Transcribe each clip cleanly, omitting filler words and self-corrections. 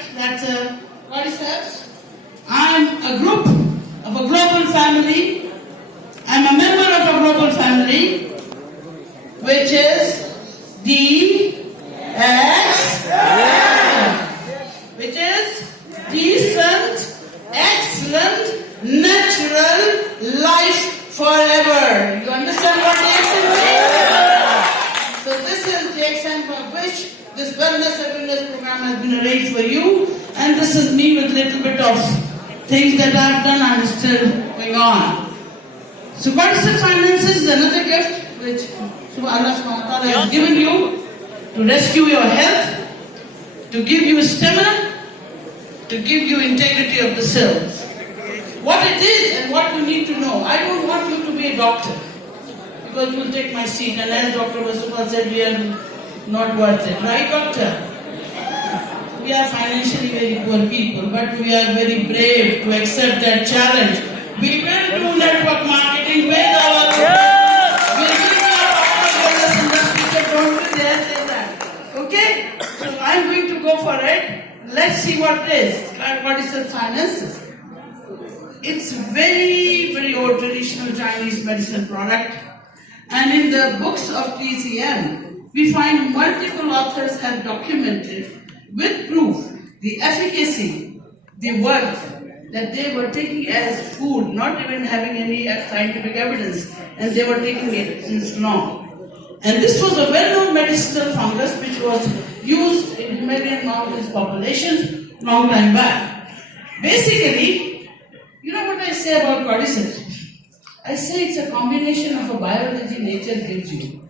product, that's a cordyceps. I'm a group of a global family. I'm a member of a global family, which is DSM, which is decent, excellent, natural life forever. You understand what DSM means? So this is DSM for which this wellness awareness program has been arranged for you, and this is me with a little bit of things that I've done and still going on. So cordyceps finances is another gift which Allah subhanahu wa ta'ala has given you to rescue your health, to give you stamina, to give you integrity of the cells. What it is and what you need to know. I don't want you to be a doctor, because you will take my seat, and as Dr. Asma said, we are not worth it. Right, doctor? We are financially very poor people, but we are very brave to accept that challenge. We will do network marketing with our we will do our wellness industry, so don't be there, say that. Okay? So I'm going to go for it. Let's see what it is. Cordyceps finances. It's very, very old traditional Chinese medicine product. And in the books of TCM, we find multiple authors have documented with proof the efficacy, the worth that they were taking as food, not even having any scientific evidence, and they were taking it since long. And this was a well-known medicinal fungus which was used in Himalayan mountains populations long time back. Basically, you know what I say about cordyceps? I say it's a combination of a biology nature gives you.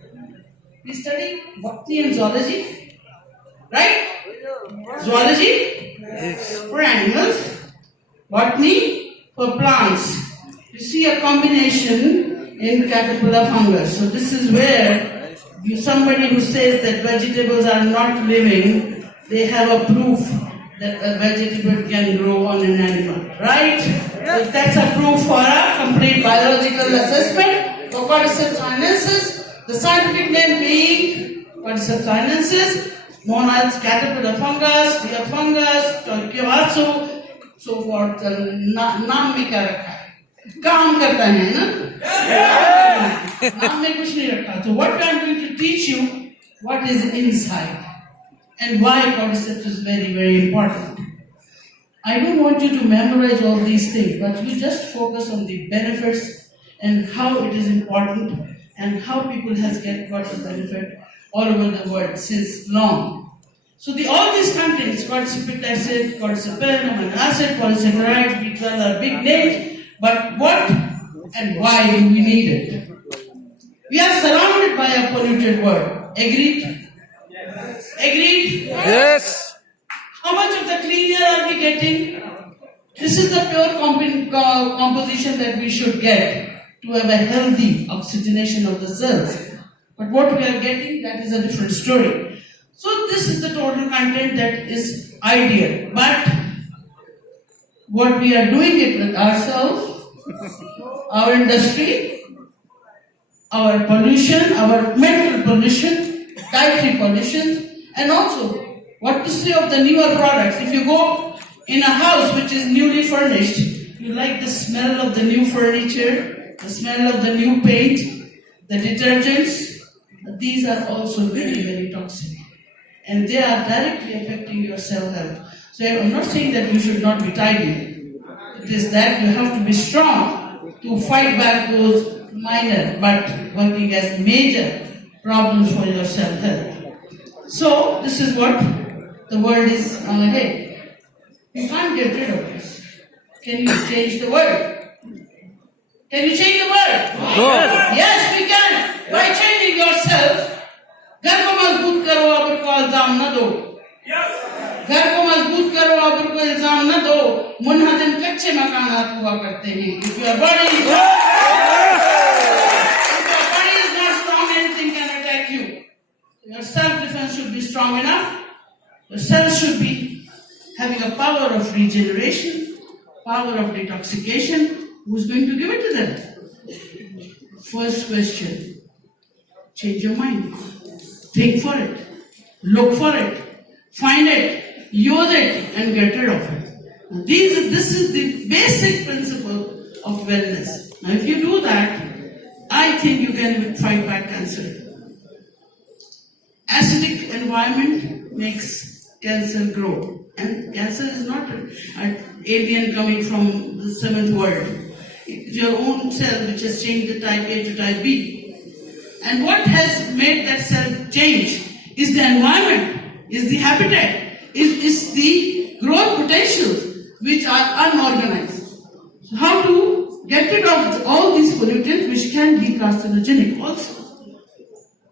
We study botany and zoology, right? Zoology for animals, botany for plants. You see a combination in caterpillar fungus. So this is where somebody who says that vegetables are not living, they have a proof that a vegetable can grow on an animal, right? So that's a proof for a complete biological assessment for cordyceps finances. The scientific name being cordyceps finances, monads, caterpillar fungus, deer fungus, Torquevasu, so forth. नाम में क्या रखा है? काम करता है ना? नाम में कुछ नहीं रखा. So what I am going to teach you, what is inside and why cordyceps is very, very important. I don't want you to memorize all these things, but you just focus on the benefits and how it is important and how people has got the benefit all over the world since long. So all these contents, cordycepic acid, cordycepin, amino acid, polysaccharides, B12 are big names, but what and why do we need it? We are surrounded by a polluted world. Agreed? Yes. Agreed? Yes. How much of the clean air are we getting? This is the pure composition that we should get to have a healthy oxygenation of the cells. But what we are getting, that is a different story. So this is the total content that is ideal. But what we are doing it with ourselves, our industry, our pollution, our mental pollution, dietary pollution, and also what to say of the newer products. If you go in a house which is newly furnished, you like the smell of the new furniture, the smell of the new paint, the detergents. These are also very, very toxic. And they are directly affecting your cell health. So I'm not saying that you should not be tidy. It is that you have to be strong to fight back those minor but working as major problems for your cell health. So this is what the world is on ahead. You can't get rid of this. Can you change the world? Can you change the world? Yes, we can. By changing yourself. घर को मजबूत करो, अबर को इल्जाम न दो. घर को मजबूत करो, अबर को इल्जाम न दो. मुनहदम कच्चे मकानात हुआ करते हैं. If your body is not strong, anything can attack you. Your self-defense should be strong enough. Your cells should be having a power of regeneration, power of detoxification. Who's going to give it to them? First question. Change your mind. Think for it. Look for it. Find it. use it and get rid of it. Now, this is the basic principle of wellness. Now, if you do that, I think you can fight back cancer. Acidic environment makes cancer grow. And cancer is not an alien coming from the seventh world. It's your own cell which has changed the type A to type B. And what has made that cell change is the environment, is the habitat, is the growth potentials which are unorganized. So how to get rid of all these pollutants which can be carcinogenic also.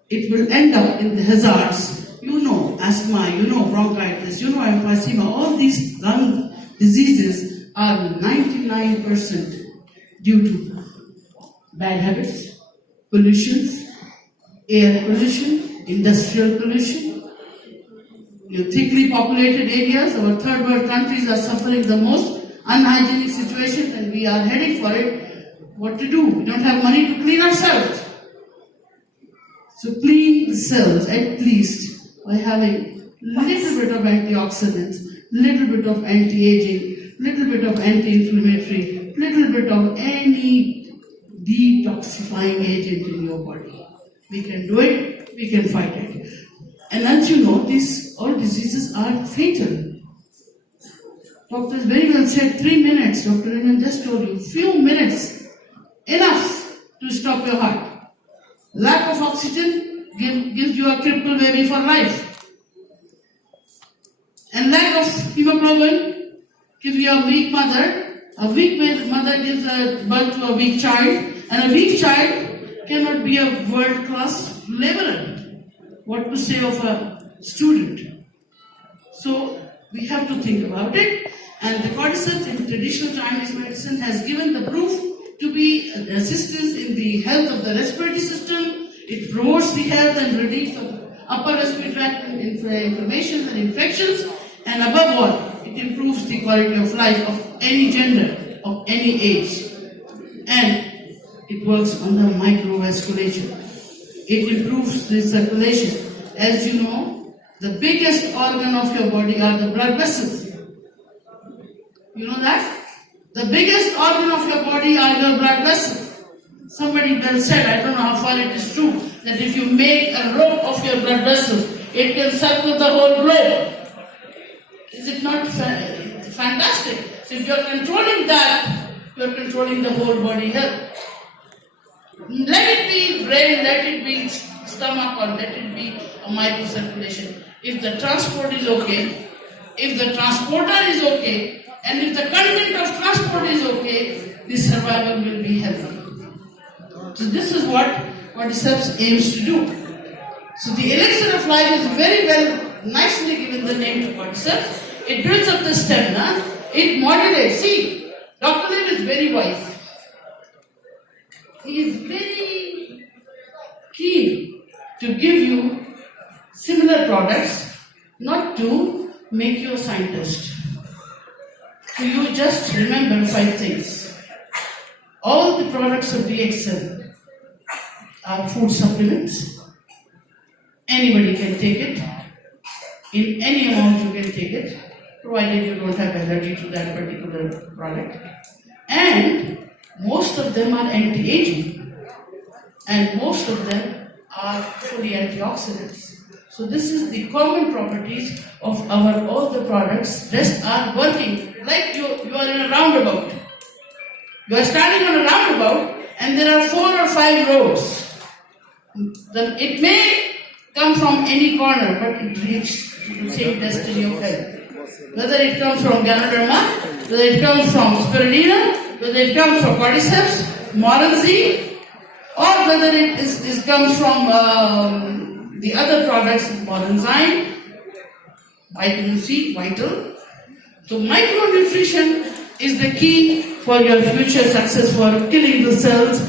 It will end up in the hazards. You know asthma, you know bronchitis, you know emphysema. All these lung diseases are 99% due to bad habits, pollutions, air pollution, industrial pollution. Your thickly populated areas, our third world countries are suffering the most unhygienic situations and we are heading for it. What to do? We don't have money to clean ourselves. So clean the cells at least by having little bit of antioxidants, little bit of anti-aging, little bit of anti-inflammatory, little bit of any detoxifying agent in your body. We can do it, we can fight it. And as you know, these all diseases are fatal. Doctors very well said 3 minutes. Dr. Raman just told you, few minutes, enough to stop your heart. Lack of oxygen gives you a crippled baby for life. And lack of hemoglobin gives you a weak mother. A weak mother gives birth to a weak child. And a weak child cannot be a world-class laborer. What to say of a student? So we have to think about it. And the cordyceps in traditional Chinese medicine has given the proof to be an assistance in the health of the respiratory system. It promotes the health and relief of upper respiratory tract inflammations and infections. And above all, it improves the quality of life of any gender, of any age. And it works on the microvasculature. It improves the circulation. As you know, the biggest organ of your body are the blood vessels. You know that? The biggest organ of your body are your blood vessels. Somebody well said, I don't know how far it is true, that if you make a rope of your blood vessels, it can circle the whole globe. Is it not fantastic? So if you are controlling that, you are controlling the whole body health. Let it be brain, let it be stomach, or let it be a microcirculation. If the transport is okay, if the transporter is okay, and if the content of transport is okay, the survival will be healthy. So this is what cordyceps aims to do. So the elixir of life is very well, nicely given the name to cordyceps. It builds up the stamina, it modulates. See, Dr. Lim is very wise. He is very keen to give you similar products, not to make you a scientist. So you just remember 5 things. All the products of DXL are food supplements. Anybody can take it. In any amount you can take it, provided you don't have allergy to that particular product. And most of them are anti-aging. And most of them are fully antioxidants. So this is the common properties of all the products. Rest are working like you are in a roundabout. You are standing on a roundabout and there are 4 or 5 roads. It may come from any corner, but it reaches the same destiny of health. Whether it comes from Ganoderma, whether it comes from Spirulina, whether it comes from cordyceps, moranzi, or whether it comes from the other products, moranzyme, vitamin C, vital. So micronutrition is the key for your future success, for killing the cells,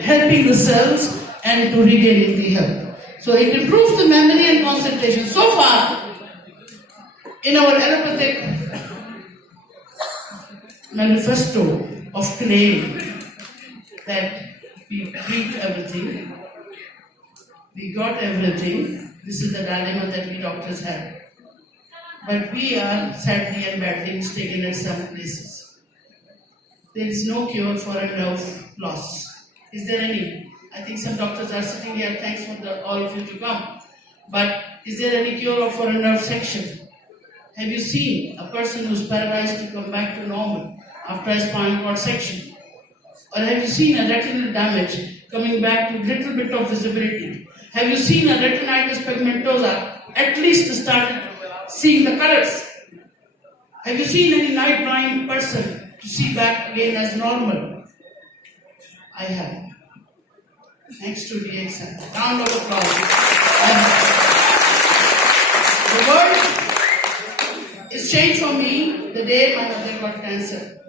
helping the cells, and to regaining the health. So it improves the memory and concentration. So far, in our allopathic manifesto of claim that we treat everything, we got everything. This is the dilemma that we doctors have. but we are sadly and badly mistaken at some places. There is no cure for a nerve loss. Is there any? I think some doctors are sitting here. Thanks for all of you to come. But is there any cure for a nerve section? Have you seen a person who's paralyzed to come back to normal after a spinal cord section? Or have you seen a retinal damage coming back to little bit of visibility? Have you seen a retinitis pigmentosa at least start seeing the colors? Have you seen any night blind person to see back again as normal? I have. Thanks to DXM. Round of applause. The world is changed for me the day my mother got cancer.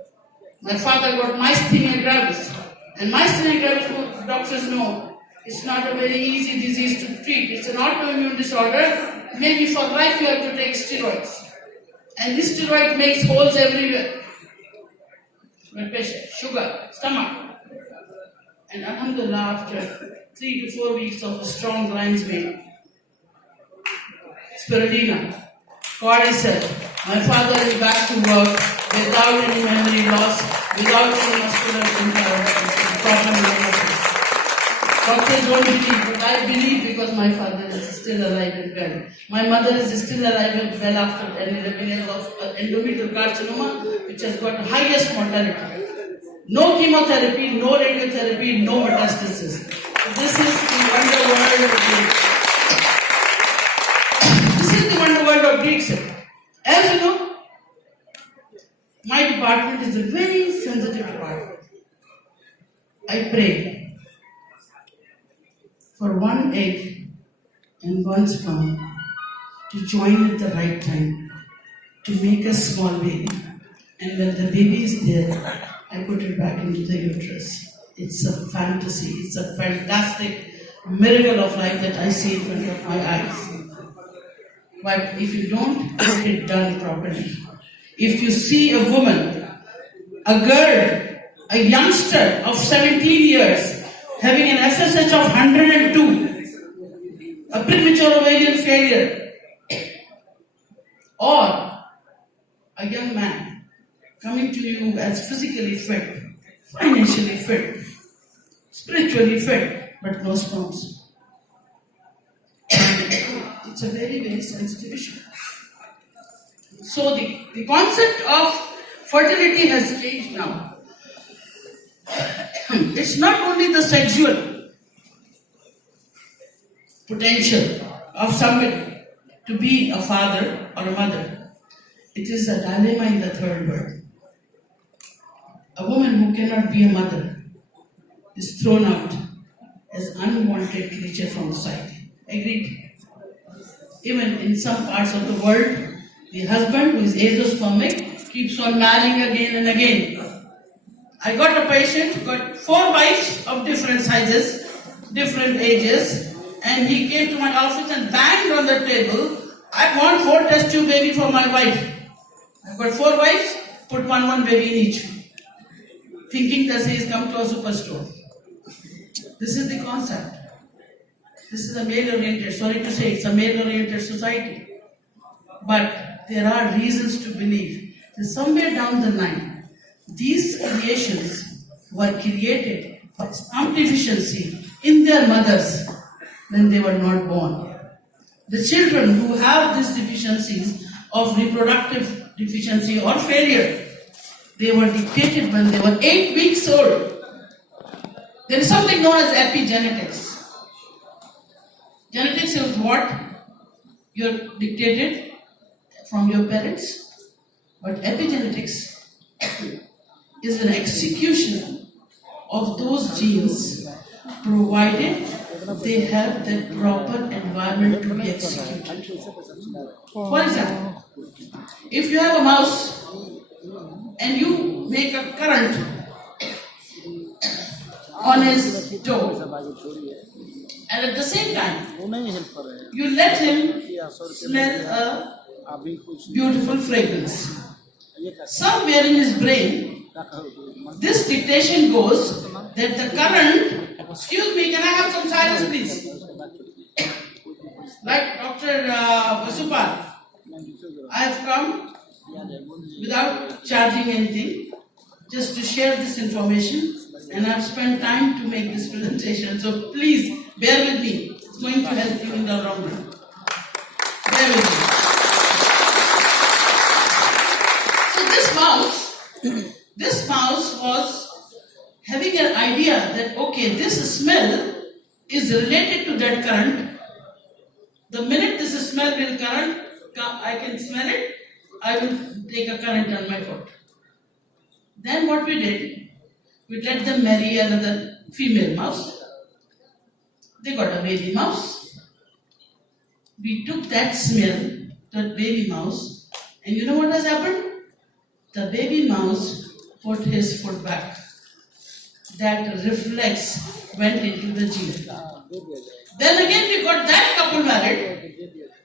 My father got myasthenia gravis. And myasthenia gravis, doctors know, it's not a very easy disease to treat. It's an autoimmune disorder. Maybe for life you have to take steroids. And this steroid makes holes everywhere. Blood pressure, sugar, stomach. And alhamdulillah, after 3 to 4 weeks of a strong lion's mane, spirulina, cordyceps, my father is back to work without any memory loss, without any muscular problem. Doctors don't believe, but I believe because my father is still alive and well. My mother is still alive and well after 11 years of endometrial carcinoma, which has got the highest mortality. No chemotherapy, no radiotherapy, no metastasis. So this is the wonder world of Greeks. This is the wonder world of Greeks. As you know, my department is a very sensitive department. I pray for one egg and one sperm to join at the right time to make a small baby. And when the baby is there, I put it back into the uterus. It's a fantasy. It's a fantastic miracle of life that I see in front of my eyes. But if you don't get it done properly, if you see a woman, a girl, a youngster of 17 years having an SSH of 102, a premature ovarian failure, or a young man coming to you as physically fit, financially fit, spiritually fit, but no sperms. It's a very, very sensitive issue. So the concept of fertility has changed now. It's not only the sexual potential of somebody to be a father or a mother. It is a dilemma in the third world. A woman who cannot be a mother is thrown out as unwanted creature from society. Agreed? Even in some parts of the world, the husband who is azoospermic keeps on marrying again and again. I got a patient, got 4 wives of different sizes, different ages, and he came to my office and banged on the table, I want 4 test tube baby for my wife. I've got 4 wives, put one baby in each. Thinking that he has come to a superstore. This is the concept. This is a male-oriented, sorry to say, it's a male-oriented society. But there are reasons to believe that somewhere down the line, these creations were created for some deficiency in their mothers when they were not born. The children who have these deficiencies of reproductive deficiency or failure, they were dictated when they were 8 weeks old. There is something known as epigenetics. Genetics is what you're dictated from your parents, but epigenetics is an execution of those genes provided they have the proper environment to be executed. For example, if you have a mouse and you make a current on his toe, and at the same time you let him smell a beautiful fragrance, somewhere in his brain this dictation goes that the current, excuse me, can I have some silence please? Like Dr. Vasupal, I have come without charging anything, just to share this information, and I've spent time to make this presentation. So please bear with me. It's going to help you in the long run. Bear with me. So this mouse was having an idea that, okay, this smell is related to that current. The minute this smell will current, I can smell it, I will take a current on my foot. Then what we did, we let them marry another female mouse. They got a baby mouse. We took that smell, that baby mouse, and you know what has happened? The baby mouse put his foot back. That reflex went into the gene. Then again we got that couple married.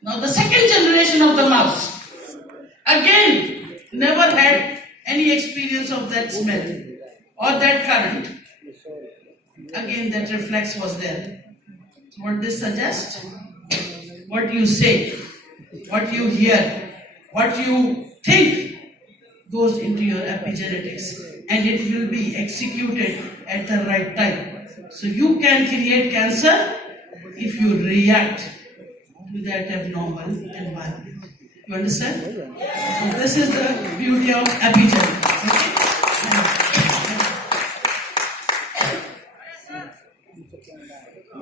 Now the second generation of the mouse, again, never had any experience of that smell or that current. Again that reflex was there. What this suggests? What you say, what you hear, what you think goes into your epigenetics, and it will be executed at the right time. So you can create cancer if you react to that abnormal environment. You understand? So this is the beauty of epigenetics. Okay?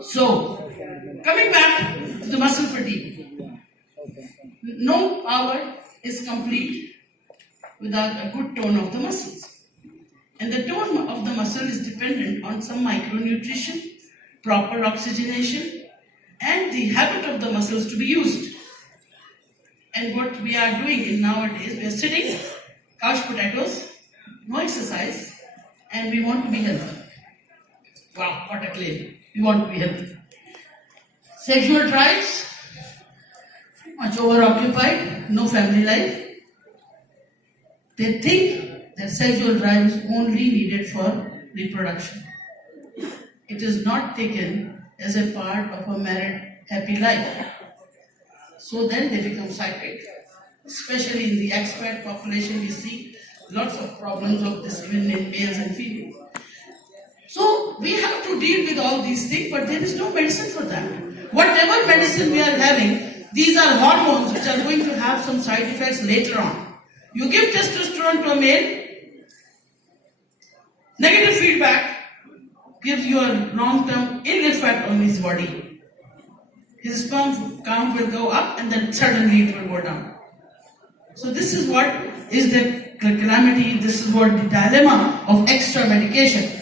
So, coming back to the muscle fatigue. No power is complete without a good tone of the muscles. And the tone of the muscle is dependent on some micronutrition, proper oxygenation, and the habit of the muscles to be used. And what we are doing in nowadays, we are sitting, couch potatoes, no exercise, and we want to be healthy. Wow, what a claim. We want to be healthy. Sexual drives, much overoccupied, no family life. They think that sexual drive is only needed for reproduction. It is not taken as a part of a married happy life. So then they become psychic. Especially in the expat population, we see lots of problems of this even in males and females. So we have to deal with all these things, but there is no medicine for that. Whatever medicine we are having, these are hormones which are going to have some side effects later on. You give testosterone to a male, negative feedback gives you a long-term ill effect on his body. His sperm count will go up and then suddenly it will go down. So this is what is the calamity, this is what the dilemma of extra medication.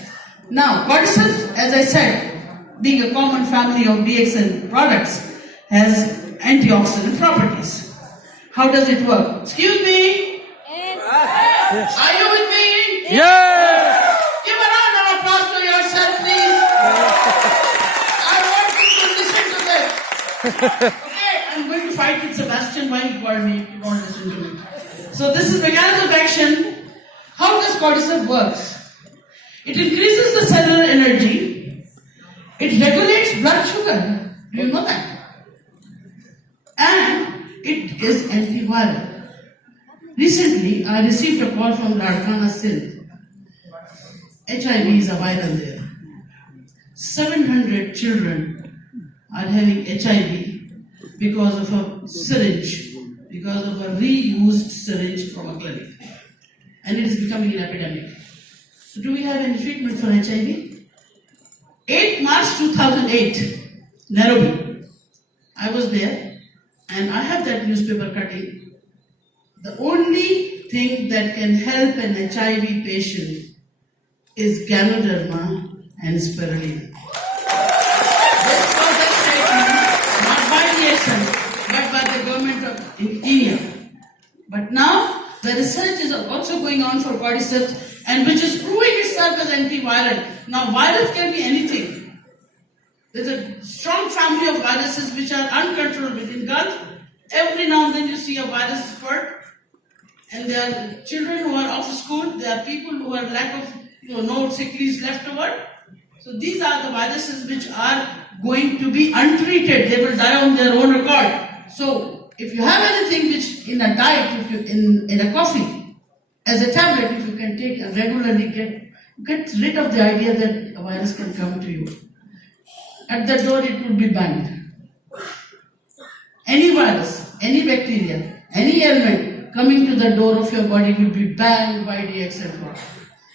Now, cordyceps, as I said, being a common family of DXN products, has antioxidant properties. How does it work? Excuse me? Yes. Are you with me? Yes. Give a round of applause to yourself, please. I want you to listen to this. Okay, I'm going to fight with Sebastian. Why he called me? He won't listen to me. So this is mechanism of action. How does cordyceps works? It increases the cellular energy. It regulates blood sugar. Do you know that? And it is antiviral. Recently, I received a call from Larkana Sindh. HIV is a viral there. 700 children are having HIV because of a syringe, because of a reused syringe from a clinic. And it is becoming an epidemic. So do we have any treatment for HIV? 8 March 2008, Nairobi. I was there and I have that newspaper cutting. The only thing that can help an HIV patient is Ganoderma and Spirulina. This was a statement not by DXN but by the government of Kenya. But now the research is also going on for cordyceps, and which is proving itself as antiviral. Now virus can be anything. There's a strong family of viruses which are uncontrolled within Gulf. Every now and then you see a virus spurt. And there are children who are off school, there are people who are lack of, no sick leaves left over. So these are the viruses which are going to be untreated. They will die on their own accord. So if you have anything which in a diet, if you in a coffee, as a tablet, if you can take and regularly get rid of the idea that a virus can come to you. At the door it will be banned. Any virus, any bacteria, any ailment coming to the door of your body will be banned by the DXM.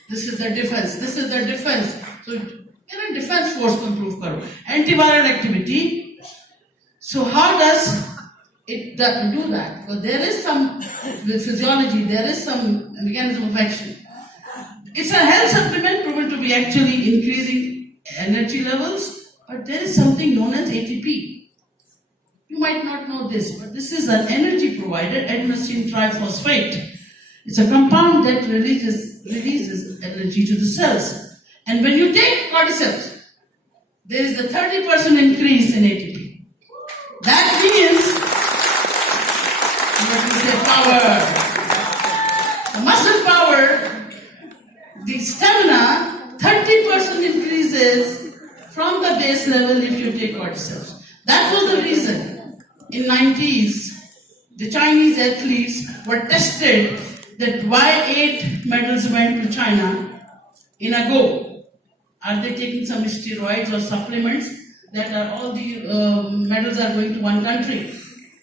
This is the defense. This is the defense. So, defense force को improve करो. Antiviral activity. So how does it do that? Well, there is some physiology, there is some mechanism of action. It's a health supplement proven to be actually increasing energy levels, but there is something known as ATP. You might not know this, but this is an energy provider, adenosine triphosphate. It's a compound that releases energy to the cells. And when you take cordyceps, there is a 30% increase in ATP. That means, what we say, power. The muscle power, the stamina, 30% increases from the base level if you take cordyceps. That was the reason in 90s, the Chinese athletes were tested that why 8 medals went to China in a go. Are they taking some steroids or supplements that are all the medals are going to one country?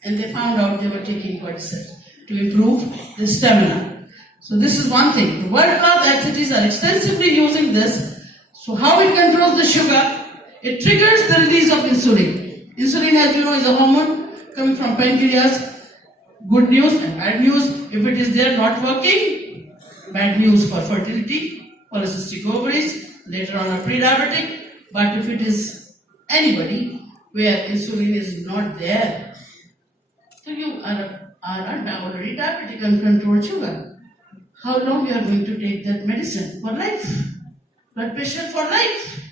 And they found out they were taking cordyceps to improve the stamina. So this is one thing. The world-class athletes are extensively using this. So how it controls the sugar? It triggers the release of insulin. Insulin, as you know, is a hormone coming from pancreas. Good news and bad news. If it is there not working, bad news for fertility, polycystic ovaries, later on a pre-diabetic. But if it is anybody where insulin is not there, so you are already diabetic and controlled sugar. How long you are going to take that medicine? For life. Blood pressure for life.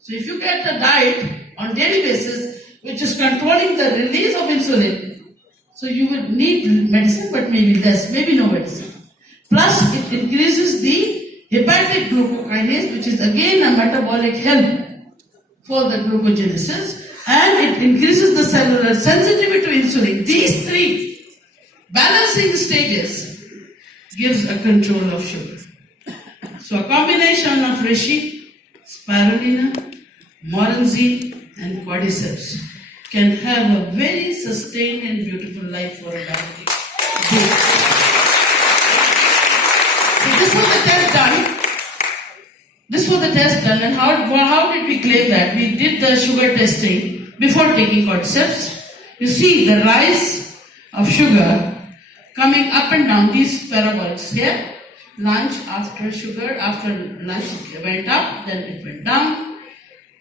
So if you get a diet on daily basis which is controlling the release of insulin, so you will need medicine but maybe less, maybe no medicine. Plus it increases the hepatic glucokinase, which is again a metabolic help for the glucogenesis, and it increases the cellular sensitivity to insulin. These 3 balancing stages gives a control of sugar. So a combination of reishi, spirulina, morinzine and cordyceps can have a very sustained and beautiful life for a diabetic. So this was the test done. This was the test done, and how did we claim that? We did the sugar testing before taking cordyceps. You see the rise of sugar coming up and down these parabolics here. Lunch, after sugar, after lunch it went up, then it went down.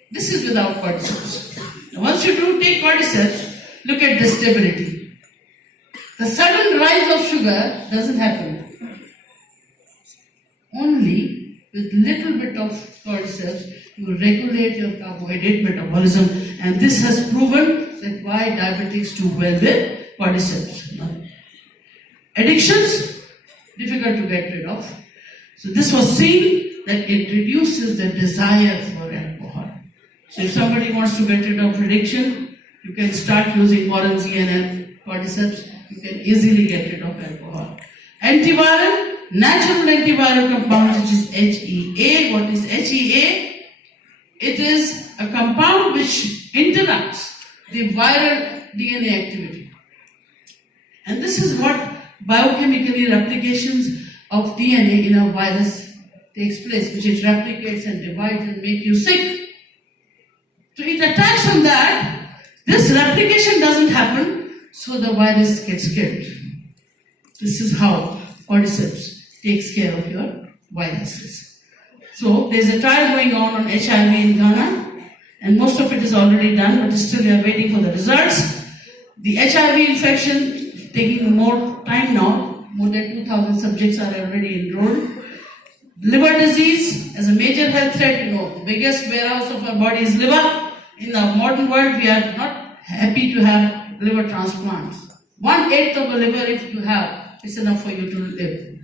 This is without cordyceps. Now once you do take cordyceps, look at the stability. The sudden rise of sugar doesn't happen. Only with little bit of cordyceps, you regulate your carbohydrate metabolism, and this has proven that why diabetics do well with cordyceps. Addictions, difficult to get rid of. So this was seen that it reduces the desire for alcohol. So if somebody wants to get rid of addiction, you can start using morinzine and cordyceps. You can easily get rid of alcohol. Antiviral, natural antiviral compound which is HEA. What is HEA? It is a compound which interrupts the viral DNA activity. And this is what biochemically replications of DNA in a virus takes place, which it replicates and divides and makes you sick. So it attacks on that. This replication doesn't happen, so the virus gets killed. This is how cordyceps takes care of your viruses. So there's a trial going on HIV in Ghana, and most of it is already done, but still we are waiting for the results. The HIV infection taking more time now. More than 2,000 subjects are already enrolled. Liver disease as a major health threat, the biggest warehouse of our body is liver. In the modern world, we are not happy to have liver transplants. 1/8 of a liver, if you have, is enough for you to live.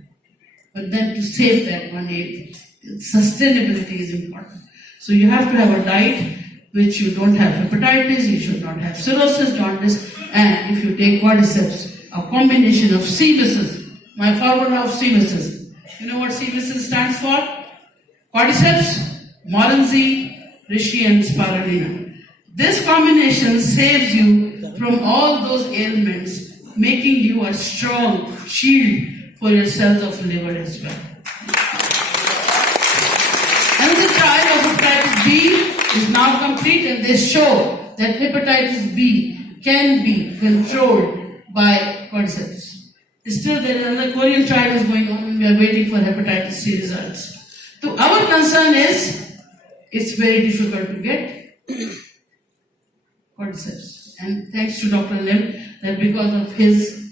But then to save that 1/8, sustainability is important. So you have to have a diet which you don't have hepatitis, you should not have cirrhosis, jaundice, and if you take cordyceps, a combination of CBCs, my formula of CBCs. You know what CBCs stands for? Cordyceps, Moranzi, Reishi and Spirulina. This combination saves you from all those ailments, making you a strong shield for your cells of liver as well. Another trial of hepatitis B is now complete, and they show that hepatitis B can be controlled by cordyceps. Still, there is another Korean trial is going on, and we are waiting for hepatitis C results. So our concern is, it's very difficult to get cordyceps. And thanks to Dr. Lim, that because of his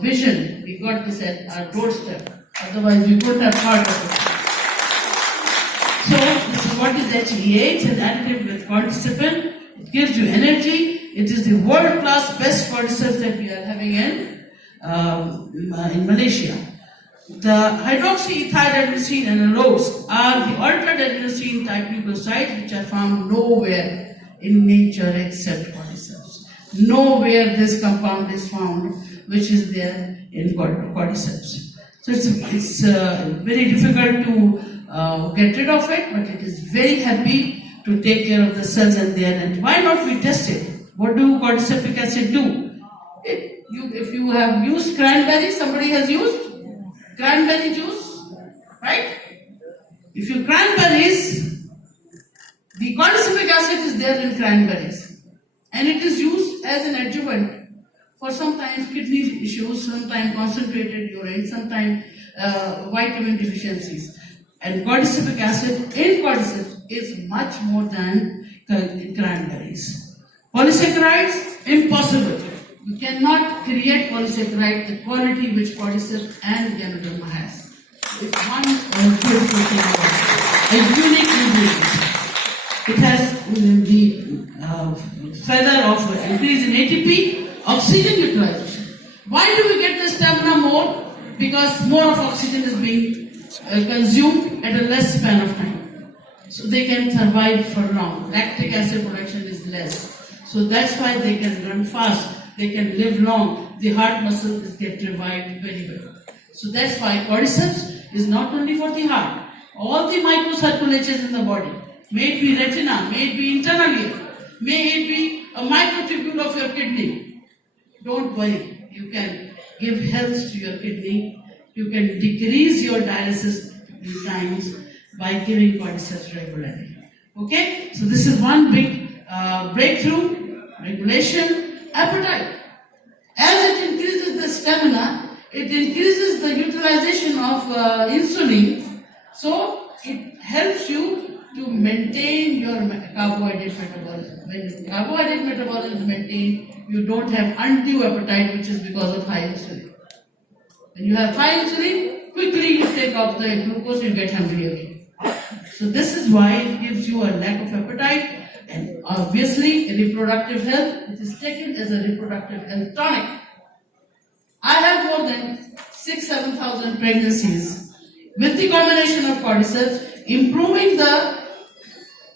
vision, we got this at our doorstep. Otherwise, we couldn't have thought of it. So, this is what is HEA. It's an additive with cordycepin. It gives you energy. It is the world-class best cordyceps that we are having in Malaysia. The hydroxyethyladenosine analogues are the ultra-adenosine type nucleosides which are found nowhere in nature except cordyceps. Nowhere this compound is found which is there in cordyceps. So it's very difficult to get rid of it, but it is very happy to take care of the cells and their end. Why not we test it? What do cordycepic acid do? If you have used cranberry, somebody has used cranberry juice, right? If you cranberries, the cordycepic acid is there in cranberries, and it is used as an adjuvant for sometimes kidney issues, sometimes concentrated urine, sometimes vitamin deficiencies. And cordycepic acid in cordyceps is much more than cranberries. Polysaccharides, impossible. You cannot create polysaccharide the quality which cordyceps and Ganoderma has. It's one beautiful thing about it. A unique ingredient. It has the feather of increase in ATP, oxygen utilization. Why do we get the stamina more? Because more of oxygen is being consumed at a less span of time. So they can survive for long. Lactic acid production is less. So that's why they can run fast. They can live long. The heart muscles get revived very well. So that's why cordyceps is not only for the heart. All the microcirculations in the body, may it be retina, may it be internal ear, may it be a microtubule of your kidney. Don't worry. You can give health to your kidney. You can decrease your dialysis times by giving cordyceps regularly. Okay? So this is one big breakthrough, regulation. Appetite. As it increases the stamina, it increases the utilization of insulin, so it helps you to maintain your carbohydrate metabolism. When carbohydrate metabolism is maintained, you don't have undue appetite, which is because of high insulin. When you have high insulin, quickly you take off the glucose, you get hungry again. So this is why it gives you a lack of appetite. And obviously, reproductive health, it is taken as a reproductive health tonic. I have more than 6,000-7,000 pregnancies with the combination of cordyceps, improving the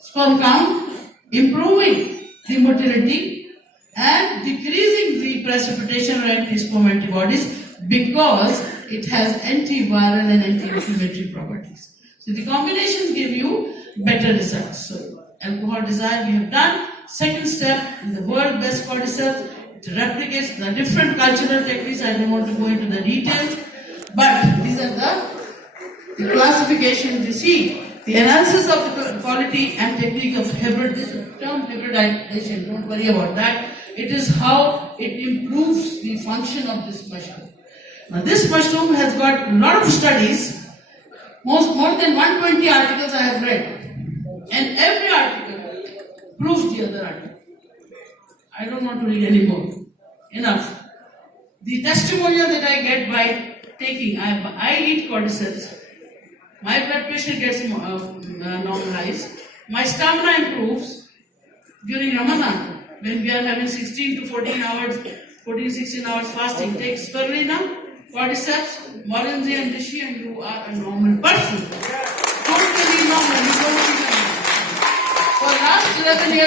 sperm count, improving the motility, and decreasing the precipitation or anti-sperm antibodies because it has antiviral and anti-inflammatory properties. So the combinations give you better results. So alcohol desire we have done. Second step in the world best cordyceps. It replicates the different cultural techniques. I don't want to go into the details, but these are the classifications you see. The analysis of the quality and technique of hybridization. Don't worry about that. It is how it improves the function of this mushroom. Now this mushroom has got a lot of studies. More than 120 articles I have read. And every article proves the other article. I don't want to read anymore. Enough. The testimonial that I get by taking, I eat cordyceps. My blood pressure gets normalized. My stamina improves during Ramadan. When we are having 16 to 14 hours, 16 hours fasting, take spirulina, cordyceps, moringa and reishi, and you are a normal person. Totally normal. You don't need for last 11 years.